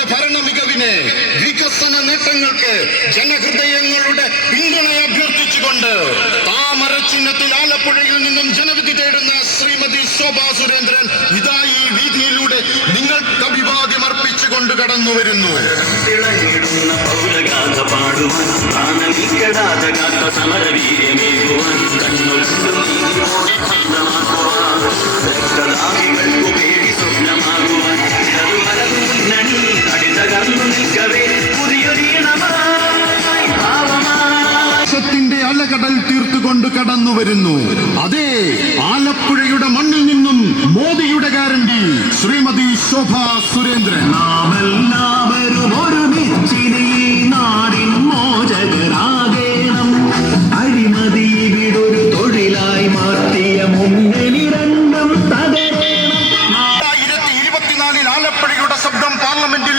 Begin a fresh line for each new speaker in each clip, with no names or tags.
ജനങ്ങളുടെ ഭരണ മികവിനെ വികസന നേട്ടങ്ങൾക്ക് ജനഹൃദയങ്ങളുടെ പിന്തുണ അഭ്യർത്ഥിച്ചുകൊണ്ട് താമര ചിഹ്നത്തിൽ ആലപ്പുഴയിൽ നിന്നും ജനവിധി തേടുന്ന ശ്രീമതി ശോഭാ സുരേന്ദ്രൻ ഇതാ ഈ വീതിയിലൂടെ നിങ്ങൾക്ക് അഭിവാദ്യം അർപ്പിച്ചുകൊണ്ട് കടന്നു വരുന്നു.
സമരവീര്യമേകുവാൻ നിൽക്കവേ
ദേശത്തിന്റെ അലകടൽ തീർത്തുകൊണ്ട് കടന്നു വരുന്നു. അതെ ആലപ്പുഴയുടെ മണ്ണിൽ നിന്നും മോദിയുടെ ഗ്യാരണ്ടി ശ്രീമതി ശോഭ സുരേന്ദ്രൻ.
നാമെല്ലാവരും ഒരുമിച്ചിനി നാടിൻ മോചകരാകേണം. അഴിമതി വിടൊരു തൊഴിലായി മാറ്റിയ മുന്നണി രംഗം തകരേണം.
ഇരുപത്തിനാലിൽ ആലപ്പുഴയുടെ ശബ്ദം പാർലമെന്റിൽ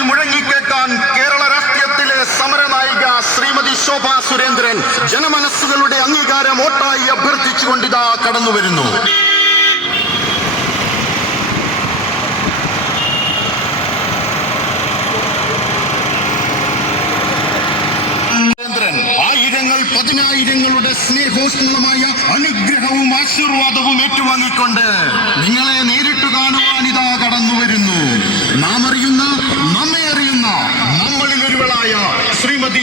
മുഴങ്ങിക്കേക്കാൻ കേരള രാഷ്ട്രീയത്തിലെ സമരനായിക ശ്രീമതി ശോഭ സുരേന്ദ്രൻ. ജനമനസ്സുകളുടെ അംഗീകാരം വോട്ടായി അഭ്യർത്ഥിച്ചുകൊണ്ടിതാ കടന്നു വരുന്നു. പതിനായിരങ്ങളുടെ സ്നേഹോഷ്ണമായ അനുഗ്രഹവും ആശീർവാദവും ഏറ്റുവാങ്ങിക്കൊണ്ട് നിങ്ങളെ നേരിട്ട് കാണുവാൻ ഇതാ കടന്നു വരുന്നു. നാം അറിയുന്ന നമ്മെ അറിയുന്ന നമ്മളിൽ ഒരുവളായ ശ്രീമതി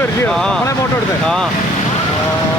നാം
സ്ത്രീ
ആ.